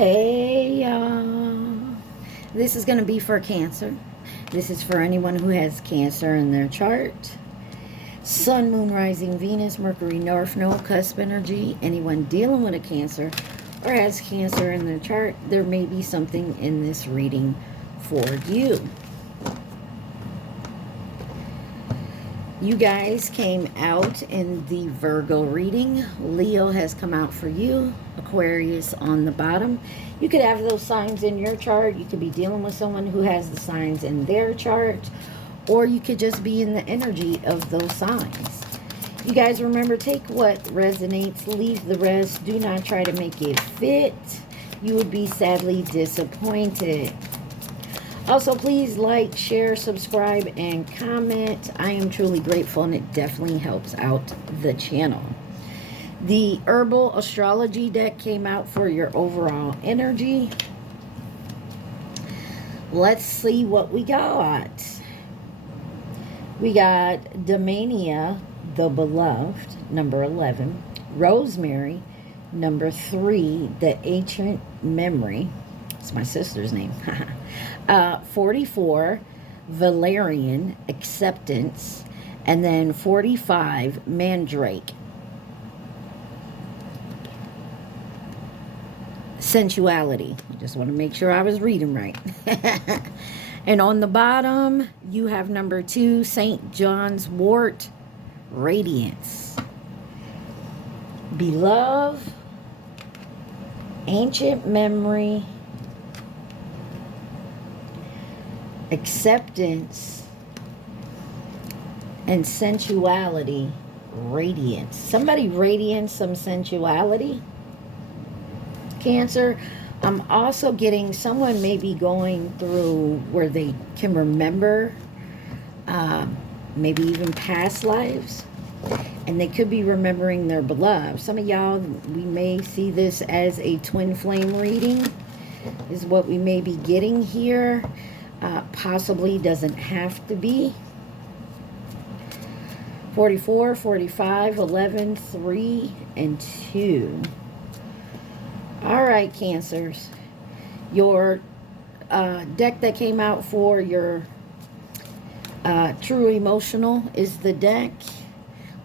Hey, y'all. This is going to be for Cancer. This is for anyone who has Cancer in their chart. Sun, Moon, Rising, Venus, Mercury, North Node, cusp energy. Anyone dealing with a Cancer or has Cancer in their chart, there may be something in this reading for you. You guys came out in the Virgo reading. Leo has come out for you. Aquarius on the bottom. You could have those signs in your chart. You could be dealing with someone who has the signs in their chart. Or you could just be in the energy of those signs. You guys remember, take what resonates, leave the rest. Do not try to make it fit. You would be sadly disappointed. Also, please like, share, subscribe, and comment. I am truly grateful, and it definitely helps out the channel. The Herbal Astrology deck came out for your overall energy. Let's see what we got. We got Damania, the Beloved, number 11. Rosemary, number 3, the Ancient Memory. It's my sister's name. 44, Valerian, Acceptance. And then 45, Mandrake, Sensuality. Just want to make sure I was reading right. And on the bottom, you have number 2, St. John's Wort, Radiance. Beloved, Ancient Memory, Acceptance, and Sensuality, Radiance. Somebody radiance some sensuality, Cancer. I'm also getting someone may be going through where they can remember maybe even past lives, and they could be remembering their beloved. Some of y'all, we may see this as a twin flame reading, is what we may be getting here. Possibly doesn't have to be. 44, 45, 11, 3, and 2. All right, Cancers. Your deck that came out for your True Emotional is the deck.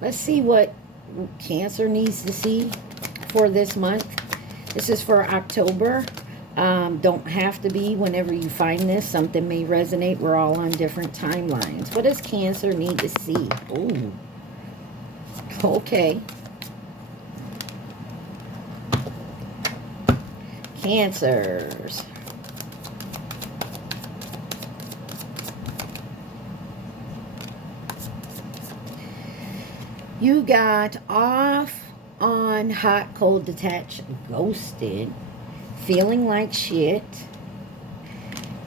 Let's see what Cancer needs to see for this month. This is for October. Don't have to be. Whenever you find this, something may resonate. We're all on different timelines. What does Cancer need to see? Ooh. Okay. Cancers. You got off, on, hot, cold, detached, ghosted, feeling like shit,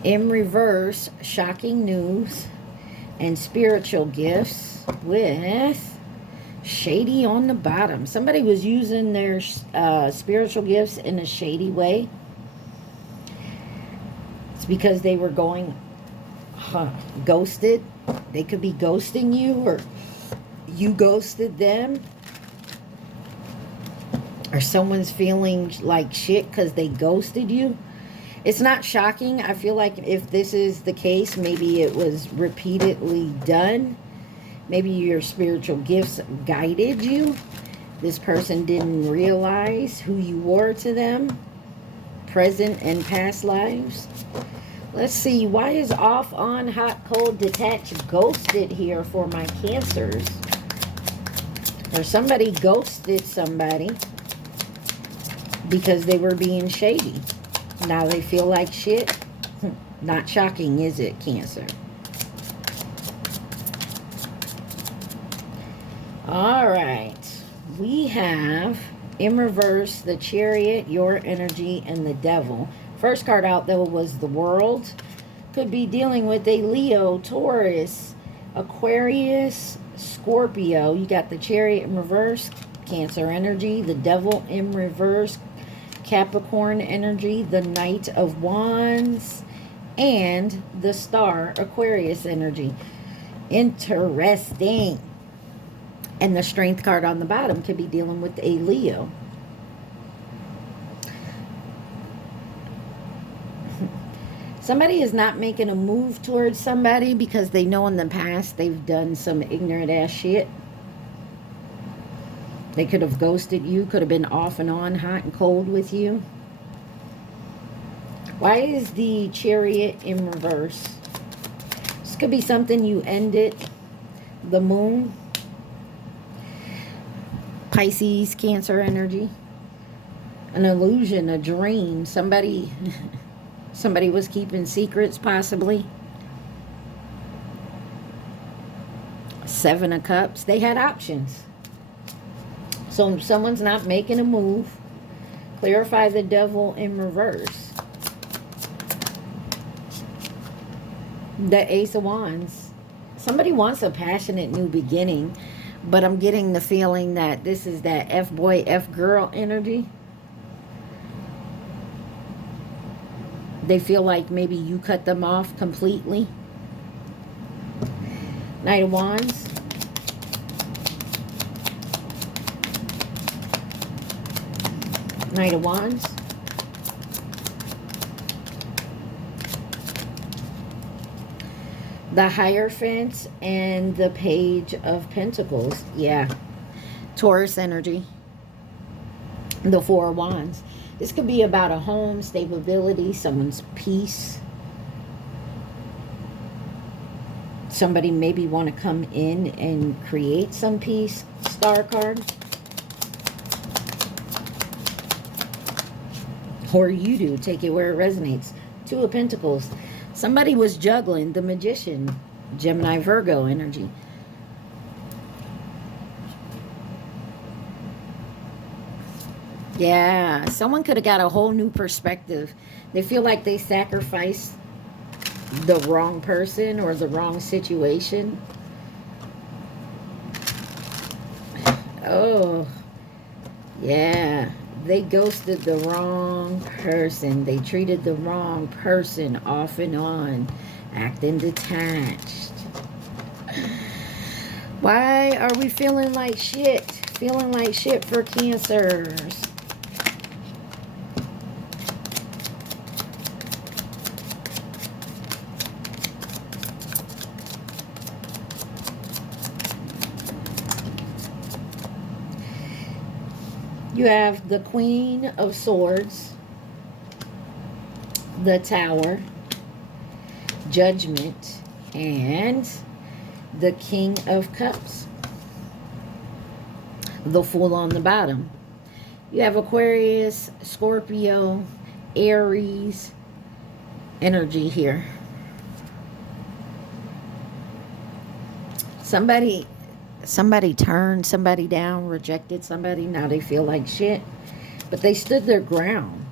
in reverse, shocking news, and spiritual gifts with shady on the bottom. Somebody was using their spiritual gifts in a shady way. It's because they were going ghosted. They could be ghosting you, or you ghosted them. Or someone's feeling like shit because they ghosted you. It's not shocking. I feel like if this is the case, maybe it was repeatedly done. Maybe your spiritual gifts guided you. This person didn't realize who you were to them, present and past lives. Let's see. Why is off, on, hot, cold, detached, ghosted here for my Cancers? Or somebody ghosted somebody because they were being shady. Now they feel like shit. Not shocking, is it, Cancer? All right. We have, in reverse, the Chariot, your energy, and the Devil. First card out, though, was the World. Could be dealing with a Leo, Taurus, Aquarius, Scorpio. You got the Chariot in reverse, Cancer energy. The Devil in reverse, Capricorn energy, the Knight of Wands, and the Star, Aquarius energy. Interesting. And the Strength card on the bottom could be dealing with a Leo. Somebody is not making a move towards somebody because they know in the past they've done some ignorant ass shit. They could have ghosted you, could have been off and on, hot and cold with you. Why is the Chariot in reverse? This could be something you ended. The Moon. Pisces, Cancer energy. An illusion, a dream. Somebody was keeping secrets, possibly. Seven of Cups. They had options. So someone's not making a move. Clarify the Devil in reverse. The Ace of Wands. Somebody wants a passionate new beginning, but I'm getting the feeling that this is that F-boy, F-girl energy. They feel like maybe you cut them off completely. Knight of Wands. Knight of Wands. The Hierophant and the Page of Pentacles. Yeah. Taurus energy. The Four of Wands. This could be about a home, stability, someone's peace. Somebody maybe want to come in and create some peace. Star card. Or you do. Take it where it resonates. Two of Pentacles. Somebody was juggling. The Magician. Gemini, Virgo energy. Yeah, someone could have got a whole new perspective. They feel like they sacrificed the wrong person or the wrong situation. Oh, yeah. They ghosted the wrong person. They treated the wrong person off and on, acting detached. Why are we feeling like shit? Feeling like shit for Cancers. You have the Queen of Swords, the Tower, Judgment, and the King of Cups. The Fool on the bottom. You have Aquarius, Scorpio, Aries energy here. Somebody turned somebody down, rejected somebody. Now they feel like shit. But they stood their ground.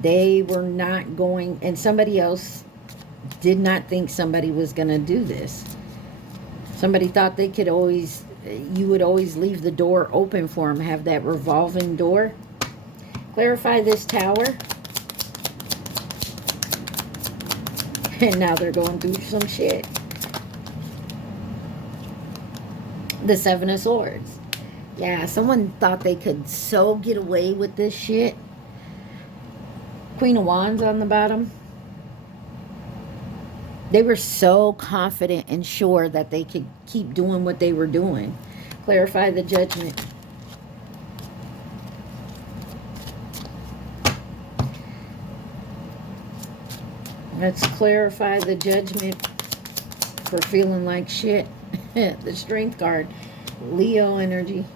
They were not going, and somebody else did not think somebody was going to do this. Somebody thought they could always, you would always leave the door open for them, have that revolving door. Clarify this Tower. And now they're going through some shit. The Seven of Swords. Yeah, someone thought they could so get away with this shit. Queen of Wands on the bottom. They were so confident and sure that they could keep doing what they were doing. Clarify the Judgment. Let's clarify the Judgment for feeling like shit. The Strength card. Leo energy.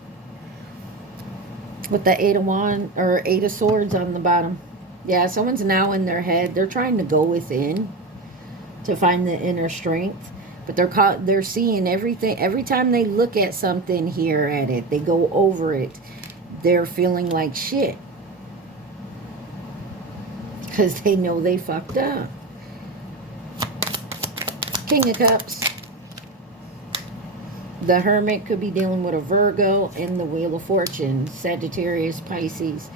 With the Eight of Swords on the bottom. Yeah, someone's now in their head. They're trying to go within to find the inner strength. But they're seeing everything. Every time they look at something, here at it, they go over it. They're feeling like shit. Because they know they fucked up. King of Cups. The Hermit could be dealing with a Virgo, and the Wheel of Fortune. Sagittarius, Pisces.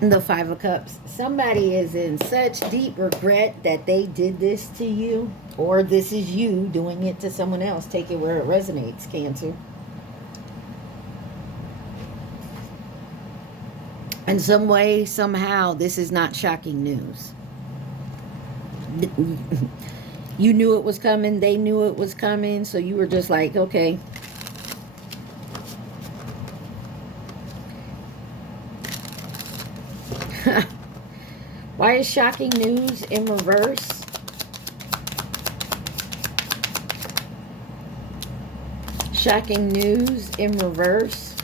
And the Five of Cups. Somebody is in such deep regret that they did this to you. Or this is you doing it to someone else. Take it where it resonates, Cancer. In some way, somehow, this is not shocking news. You knew it was coming. They knew it was coming. So you were just like, okay. Why is shocking news in reverse? Shocking news in reverse.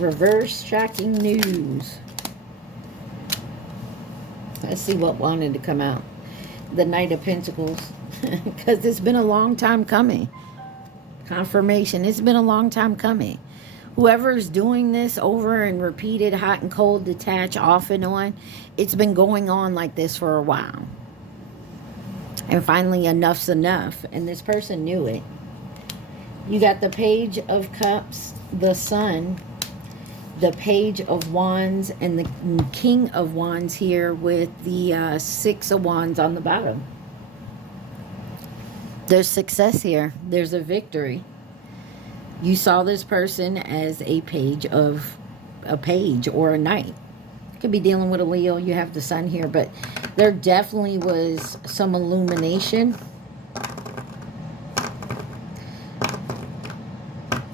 Reverse shocking news. Let's see what wanted to come out. The Knight of Pentacles. Because it's been a long time coming. Confirmation. It's been a long time coming. Whoever's doing this over and repeated, hot and cold, detach, off and on, it's been going on like this for a while. And finally, enough's enough. And this person knew it. You got the Page of Cups, the Sun, the Page of Wands, and the King of Wands here with the Six of Wands on the bottom. There's success here. There's a victory. You saw this person as a page or a knight. Could be dealing with a Leo. You have the Sun here, but there definitely was some illumination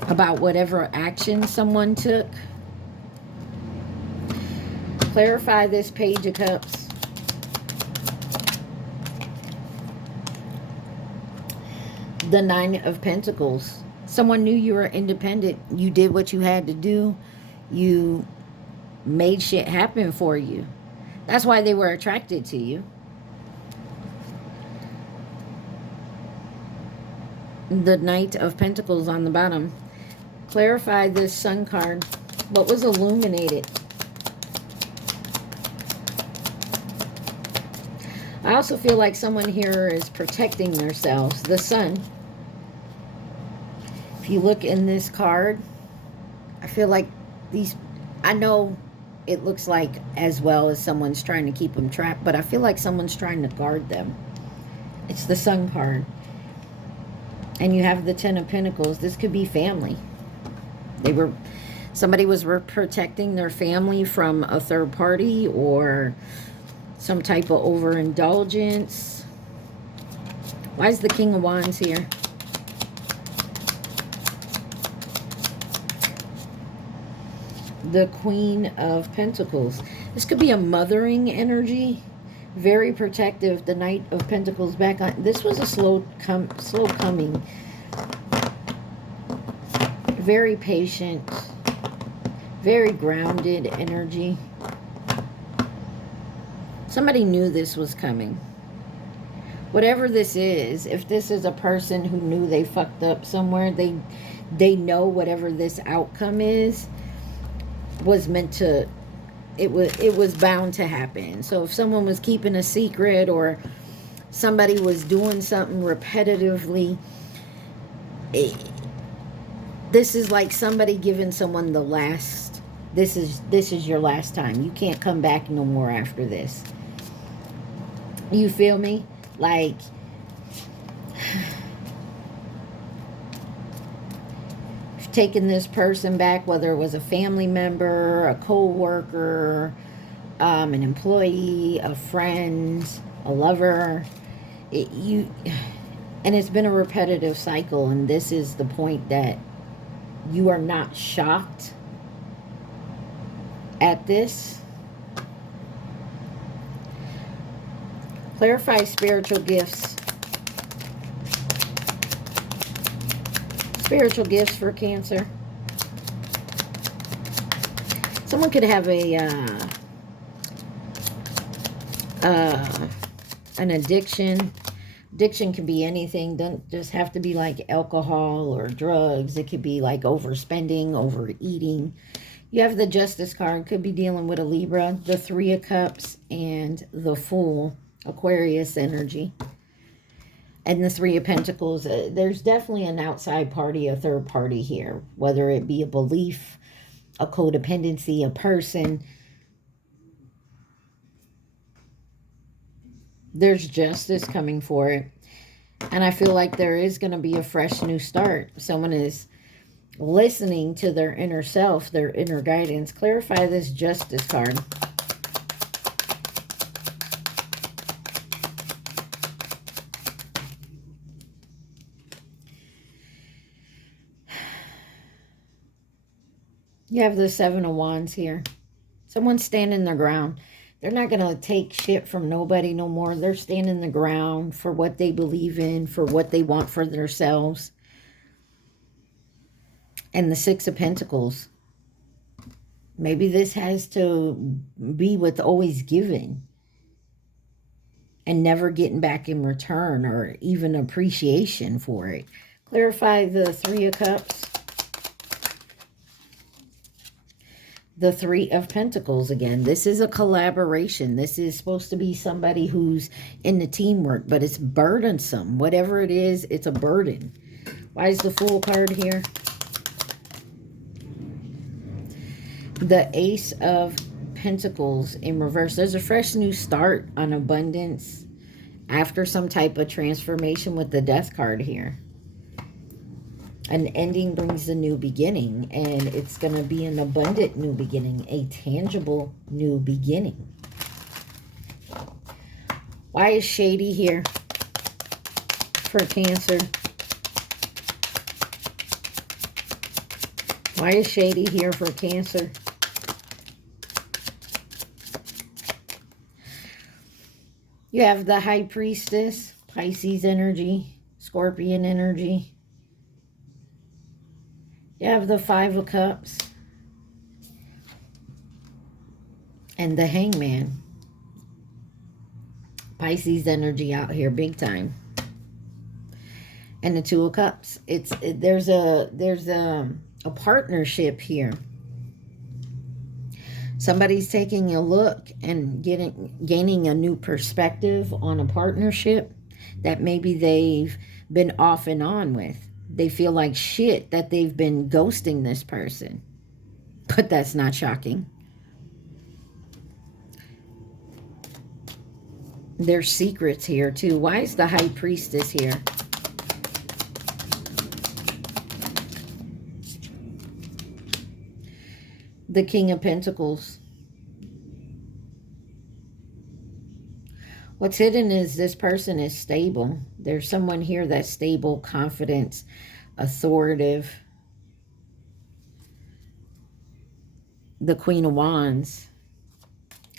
about whatever action someone took. Clarify this Page of Cups. The Nine of Pentacles. Someone knew you were independent. You did what you had to do. You made shit happen for you. That's why they were attracted to you. The Knight of Pentacles on the bottom. Clarify this Sun card. What was illuminated? I also feel like someone here is protecting themselves. The Sun. If you look in this card, I feel like these, I know it looks like as well as someone's trying to keep them trapped, but I feel like someone's trying to guard them. It's the Sun card. And you have the Ten of Pentacles. This could be family. Somebody was protecting their family from a third party or some type of overindulgence. Why is the King of Wands here? The Queen of Pentacles. This could be a mothering energy. Very protective. The Knight of Pentacles back on. This was a slow coming. Very patient. Very grounded energy. Somebody knew this was coming. Whatever this is, if this is a person who knew they fucked up somewhere, they know whatever this outcome was meant to, it was bound to happen. So if someone was keeping a secret or somebody was doing something repetitively, this is like somebody giving someone the last, this is your last time. You can't come back no more after this. You feel me? Like, taking this person back, whether it was a family member, a co-worker, an employee, a friend, a lover, and it's been a repetitive cycle, and this is the point that you are not shocked at this. Clarify spiritual gifts. Spiritual gifts for Cancer. Someone could have an addiction. Addiction can be anything. Doesn't just have to be like alcohol or drugs. It could be like overspending, overeating. You have the Justice card. Could be dealing with a Libra. The Three of Cups and the Fool. Aquarius energy. And the Three of Pentacles. There's definitely an outside party, a third party here. Whether it be a belief, a codependency, a person. There's justice coming for it. And I feel like there is going to be a fresh new start. Someone is listening to their inner self, their inner guidance. Clarify this Justice card. You have the Seven of Wands here. Someone's standing their ground. They're not going to take shit from nobody no more. They're standing the ground for what they believe in, for what they want for themselves. And the Six of Pentacles. Maybe this has to be with always giving and never getting back in return or even appreciation for it. Clarify the Three of Cups. The Three of Pentacles again. This is a collaboration. This is supposed to be somebody who's in the teamwork, but it's burdensome. Whatever it is, it's a burden. Why is the Fool card here? The Ace of Pentacles in reverse. There's a fresh new start on abundance after some type of transformation with the Death card here. An ending brings a new beginning, and it's going to be an abundant new beginning, a tangible new beginning. Why is Shady here for Cancer? Why is Shady here for Cancer? You have the High Priestess, Pisces energy, Scorpion energy. You have the Five of Cups and the Hangman. Pisces energy out here big time. And the Two of Cups. There's a partnership here. Somebody's taking a look and gaining a new perspective on a partnership that maybe they've been off and on with. They feel like shit that they've been ghosting this person. But that's not shocking. There's secrets here too. Why is the High Priestess here? The King of Pentacles. What's hidden is this person is stable. There's someone here that's stable, confident, authoritative. The Queen of Wands.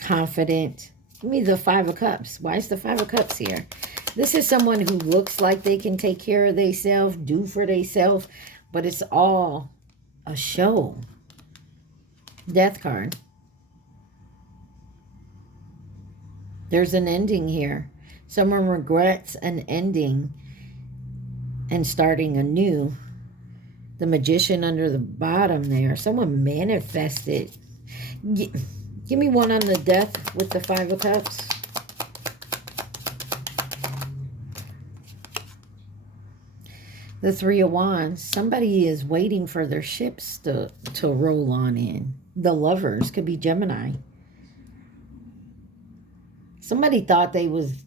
Confident. Give me the Five of Cups. Why is the Five of Cups here? This is someone who looks like they can take care of themselves, do for themselves, but it's all a show. Death card. There's an ending here. Someone regrets an ending and starting anew. The Magician under the bottom there. Someone manifested. Give me one on the Death with the Five of Cups. The Three of Wands. Somebody is waiting for their ships to roll on in. The Lovers could be Gemini. Somebody thought they was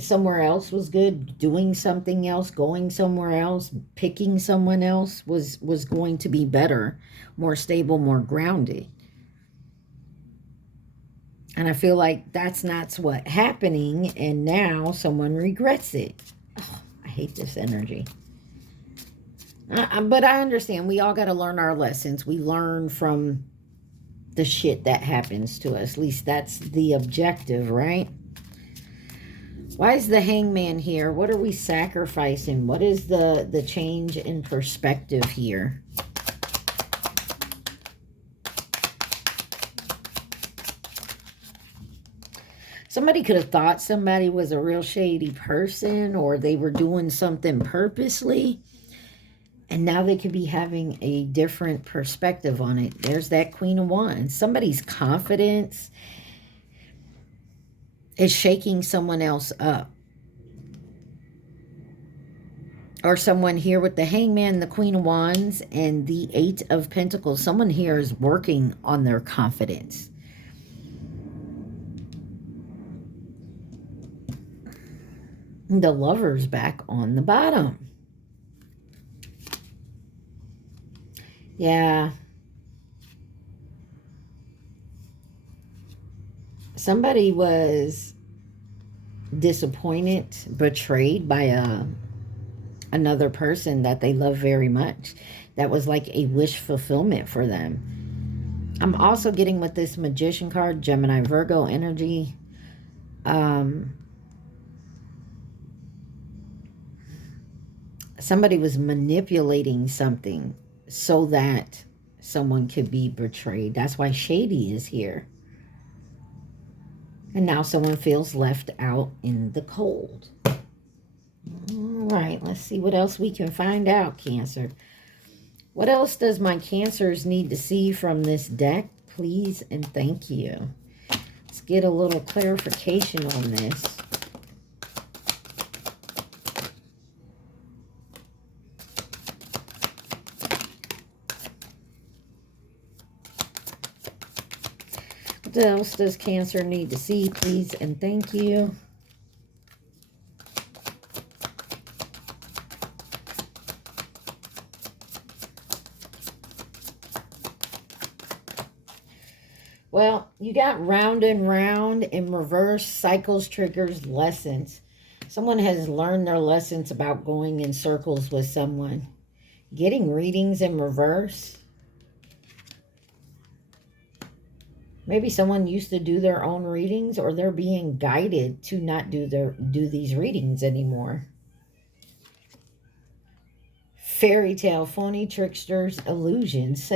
somewhere else was good, doing something else, going somewhere else, picking someone else was going to be better, more stable, more grounded. And I feel like that's not what's happening, and now someone regrets it. Oh, I hate this energy. But I understand. We all got to learn our lessons. We learn from the shit that happens to us. At least that's the objective, right? Why is the Hangman here? What are we sacrificing? What is the change in perspective here? Somebody could have thought somebody was a real shady person, or they were doing something purposely, and now they could be having a different perspective on it. There's that Queen of Wands. Somebody's confidence is shaking someone else up. Or someone here with the Hangman, the Queen of Wands, and the Eight of Pentacles. Someone here is working on their confidence. The Lover's back on the bottom. Yeah. Somebody was disappointed, betrayed by another person that they love very much. That was like a wish fulfillment for them. I'm also getting with this Magician card, Gemini, Virgo energy. Somebody was manipulating something so that someone could be betrayed. That's why Shady is here. And now someone feels left out in the cold. All right, let's see what else we can find out, Cancer. What else does my Cancers need to see from this deck? Please and thank you. Let's get a little clarification on this. What else does Cancer need to see? Please and thank you. Well, you got round and round in reverse, cycles, triggers, lessons. Someone has learned their lessons about going in circles with someone. Getting readings in reverse. Maybe someone used to do their own readings, or they're being guided to not do these readings anymore. Fairy tale, phony, tricksters, illusions.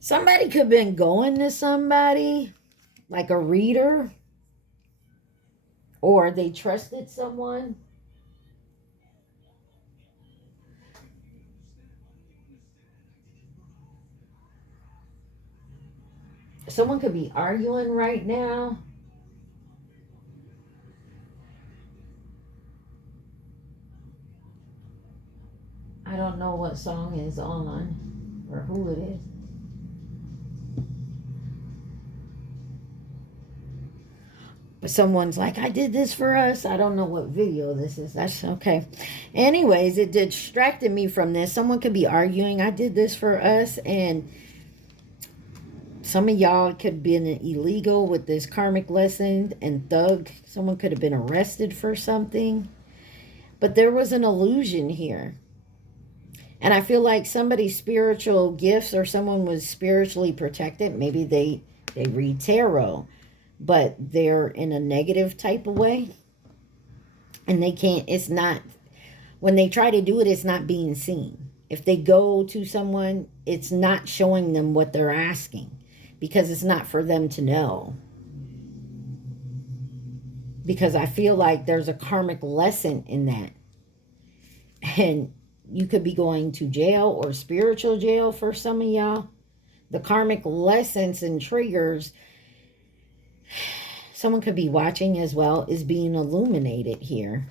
Somebody could have been going to somebody, like a reader, or they trusted someone. Someone could be arguing right now. I don't know what song is on or who it is. But someone's like, I did this for us. I don't know what video this is. That's okay. Anyways, it distracted me from this. Someone could be arguing, I did this for us. And some of y'all could have been illegal with this karmic lesson and thug. Someone could have been arrested for something. But there was an illusion here. And I feel like somebody's spiritual gifts, or someone was spiritually protected. Maybe they read tarot, but they're in a negative type of way. And they can't, it's not, when they try to do it, it's not being seen. If they go to someone, it's not showing them what they're asking, because it's not for them to know. Because I feel like there's a karmic lesson in that. And you could be going to jail or spiritual jail for some of y'all. The karmic lessons and triggers, someone could be watching as well, is being illuminated here.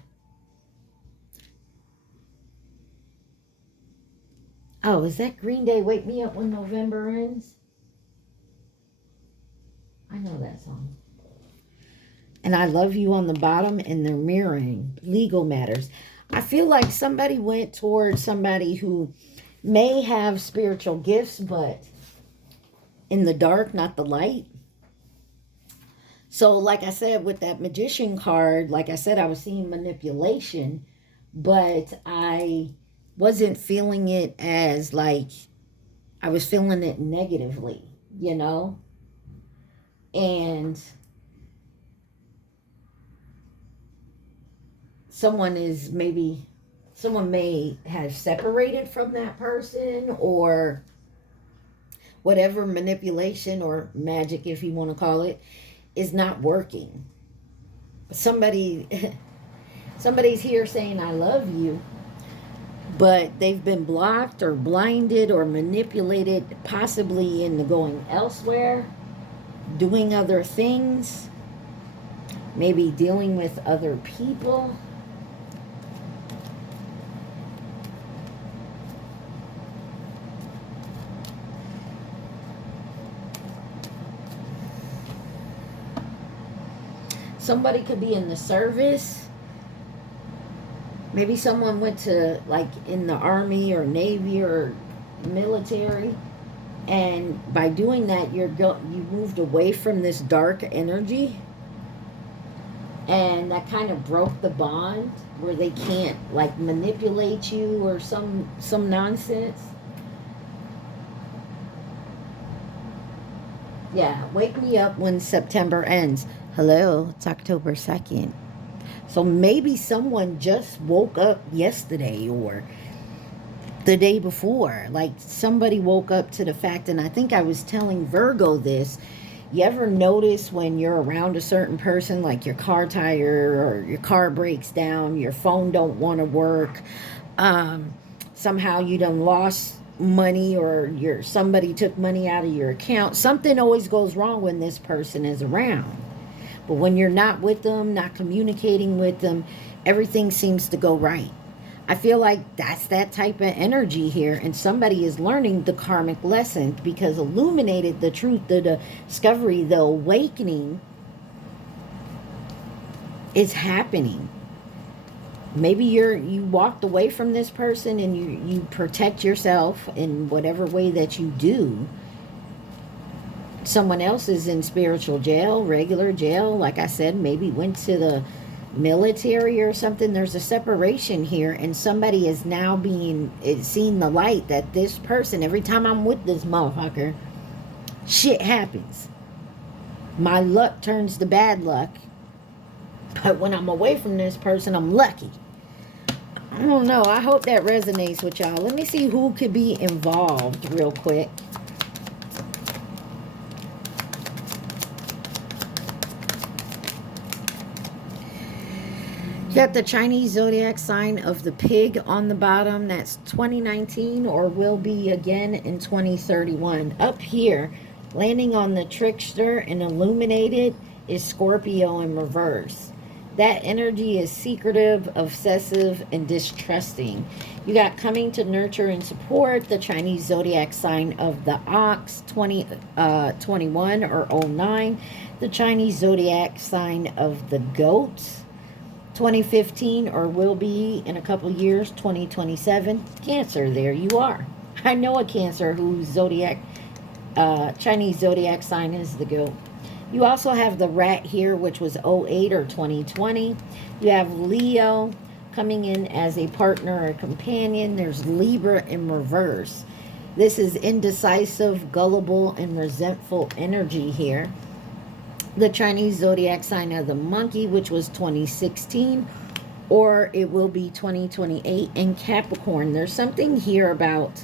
Oh, is that Green Day, Wake Me Up When November Ends? I know that song. And I Love You on the bottom, and they're mirroring legal matters. I feel like somebody went towards somebody who may have spiritual gifts, but in the dark, not the light. So like I said, with that Magician card, like I said, I was seeing manipulation, but I wasn't feeling it as like, I was feeling it negatively, you know? And someone may have separated from that person, or whatever manipulation or magic, if you want to call it, is not working. Somebody's here saying, I love you, but they've been blocked or blinded or manipulated, possibly into going elsewhere, doing other things, maybe dealing with other people. Somebody could be in the service Maybe someone went to, like, in the army or navy or military, and by doing that, you moved away from this dark energy, and that kind of broke the bond where they can't, like, manipulate you or some nonsense. Yeah, wake me up when September ends. Hello, it's October 2nd. So maybe someone just woke up yesterday or the day before. Like, somebody woke up to the fact, and I think I was telling Virgo this. You ever notice when you're around a certain person, like your car tire or your car breaks down, your phone don't want to work, somehow you done lost money, or somebody took money out of your account. Something always goes wrong when this person is around. But when you're not with them, not communicating with them, everything seems to go right. I feel like that's that type of energy here, and somebody is learning the karmic lesson, because illuminated, the truth, the discovery, the awakening is happening. Maybe you walked away from this person, and you protect yourself in whatever way that you do. Someone else is in spiritual jail, regular jail, like I said, maybe went to the military or something. There's a separation here, and somebody is now seeing the light that this person, every time I'm with this motherfucker, shit happens. My luck turns to bad luck, but when I'm away from this person, I'm lucky. I don't know. I hope that resonates with y'all. Let me see who could be involved real quick. You got the Chinese zodiac sign of the pig on the bottom. That's 2019, or will be again in 2031. Up here, landing on the trickster and illuminated, is Scorpio in reverse. That energy is secretive, obsessive, and distrusting. You got coming to nurture and support, the Chinese zodiac sign of the ox, 2021 or 09. The Chinese zodiac sign of the goat, 2015, or will be in a couple years, 2027. Cancer, there you are. I know a Cancer whose Chinese zodiac sign is the goat. You also have the rat here, which was 08 or 2020. You have Leo coming in as a partner or a companion. There's Libra in reverse. This is indecisive, gullible, and resentful energy here. The Chinese zodiac sign of the monkey, which was 2016, or it will be 2028, and Capricorn. There's something here about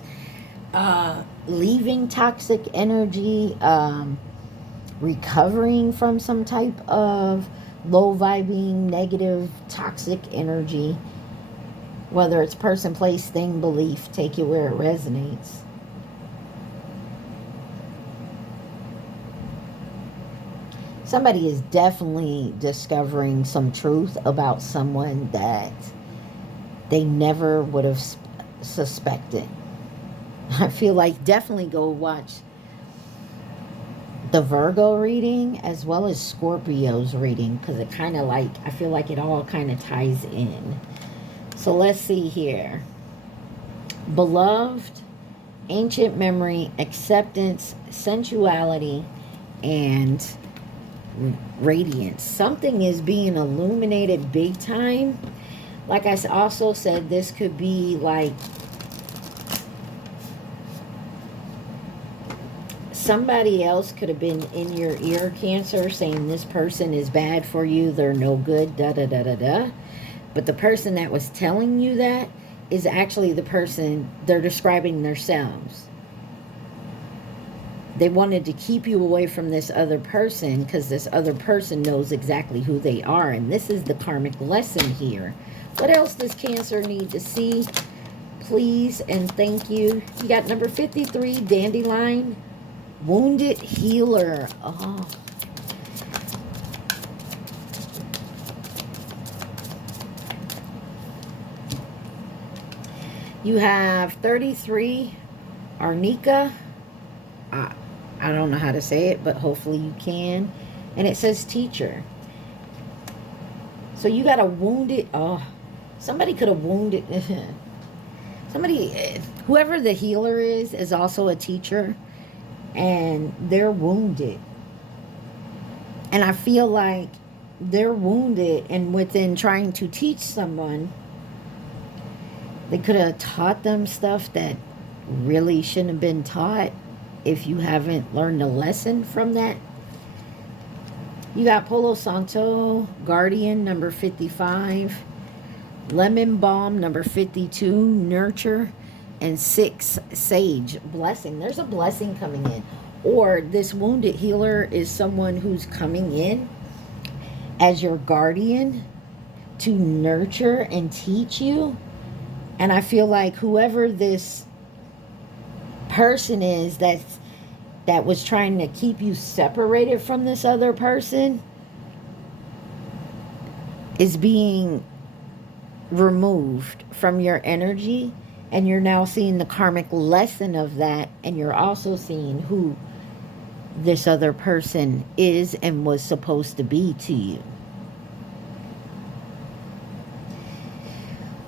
leaving toxic energy, recovering from some type of low vibing, negative, toxic energy, whether it's person, place, thing, belief. Take it where it resonates. Somebody is definitely discovering some truth about someone that they never would have suspected. I feel like definitely go watch the Virgo reading as well as Scorpio's reading, because it kind of like, I feel like it all kind of ties in. So let's see here. Beloved, ancient memory, acceptance, sensuality, and radiance. Something is being illuminated big time. Like I also said, this could be like somebody else could have been in your ear, Cancer, saying this person is bad for you, they're no good, da da da da da. But the person that was telling you that is actually the person they're describing themselves. They wanted to keep you away from this other person because this other person knows exactly who they are. And this is the karmic lesson here. What else does Cancer need to see? Please and thank you. You got number 53, Dandelion, Wounded Healer. Oh. You have 33, Arnica. I don't know how to say it, but hopefully you can. And it says teacher. So you got a wounded, Somebody could have wounded somebody. Whoever the healer is also a teacher, and they're wounded. And I feel like they're wounded, and within trying to teach someone, they could have taught them stuff that really shouldn't have been taught if you haven't learned a lesson from that. You got Palo Santo, Guardian, number 55. Lemon Balm, number 52. Nurture. And 6, Sage. Blessing. There's a blessing coming in. Or this wounded healer is someone who's coming in as your guardian to nurture and teach you. And I feel like whoever this person is that was trying to keep you separated from this other person is being removed from your energy, and you're now seeing the karmic lesson of that, and you're also seeing who this other person is and was supposed to be to you.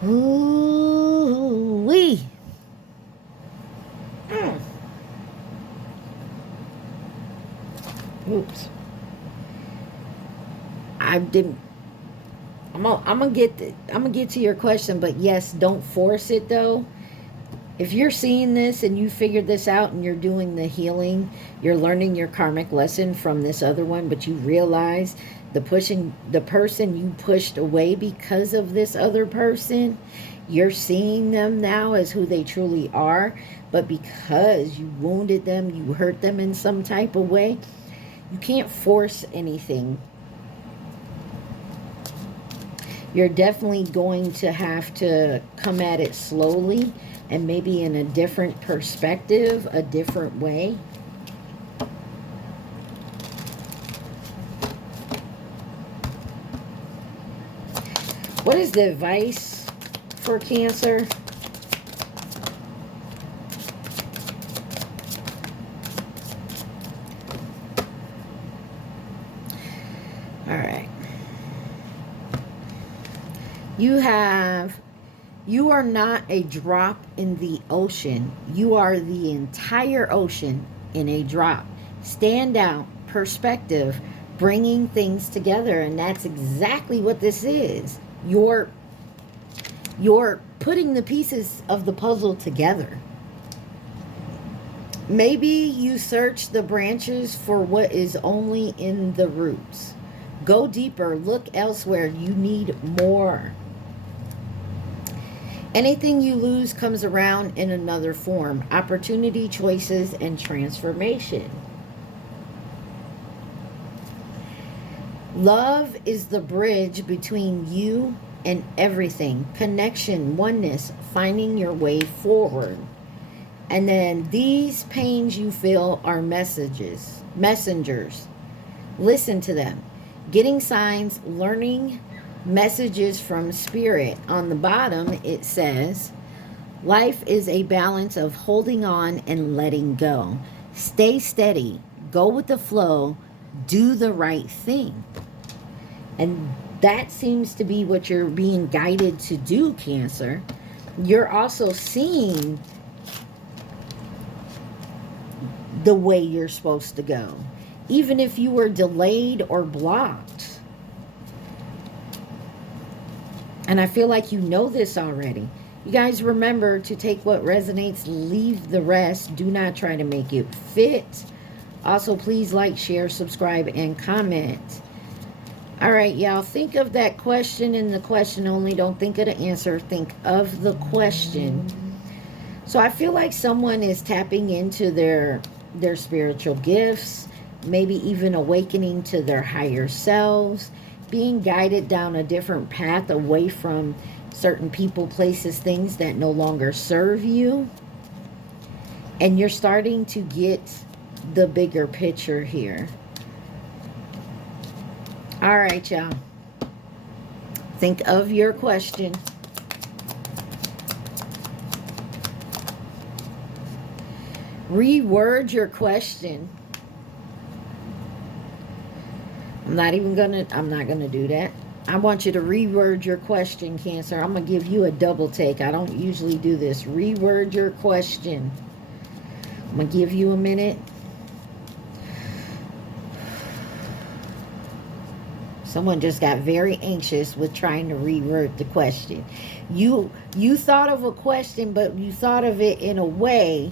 Ooh-wee. Oops. I'm gonna get to your question, but yes, don't force it though. If you're seeing this and you figured this out and you're doing the healing, you're learning your karmic lesson from this other one, but you realize the person you pushed away because of this other person, you're seeing them now as who they truly are, but because you wounded them, you hurt them in some type of way, you can't force anything. You're definitely going to have to come at it slowly and maybe in a different perspective, a different way. What is the advice for Cancer? All right. You are not a drop in the ocean. You are the entire ocean in a drop. Stand out, perspective, bringing things together. And that's exactly what this is. You're putting the pieces of the puzzle together. Maybe you search the branches for what is only in the roots. Go deeper. Look elsewhere. You need more. Anything you lose comes around in another form. Opportunity, choices, and transformation. Love is the bridge between you and everything. Connection, oneness, finding your way forward. And then these pains you feel are messengers. Listen to them. Getting signs, learning messages from spirit. On the bottom it says, life is a balance of holding on and letting go. Stay steady, go with the flow, do the right thing. And that seems to be what you're being guided to do, Cancer. You're also seeing the way you're supposed to go, even if you were delayed or blocked. And I feel like you know this already. You guys remember to take what resonates, leave the rest. Do not try to make it fit. Also, please like, share, subscribe, and comment. All right, y'all. Think of that question and the question only. Don't think of the answer. Think of the question. So I feel like someone is tapping into their spiritual gifts, maybe even awakening to their higher selves, being guided down a different path away from certain people, places, things that no longer serve you. And you're starting to get the bigger picture here. All right, y'all. Think of your question. Reword your question. I'm not gonna do that. I want you to reword your question, Cancer. I'm going to give you a double take. I don't usually do this. Reword your question. I'm going to give you a minute. Someone just got very anxious with trying to reword the question. You thought of a question, but you thought of it in a way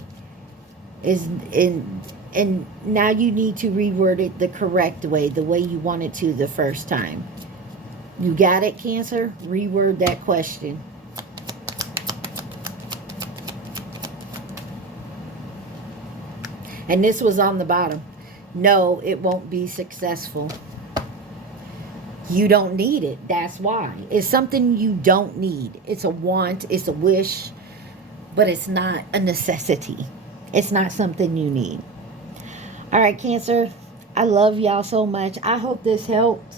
and now you need to reword it the correct way, the way you wanted to the first time. You got it, Cancer? Reword that question. And this was on the bottom. No, it won't be successful. You don't need it. That's why. It's something you don't need. It's a want. It's a wish. But it's not a necessity. It's not something you need. All right, Cancer. I love y'all so much. I hope this helped.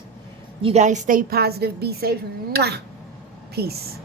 You guys stay positive. Be safe. Mwah. Peace.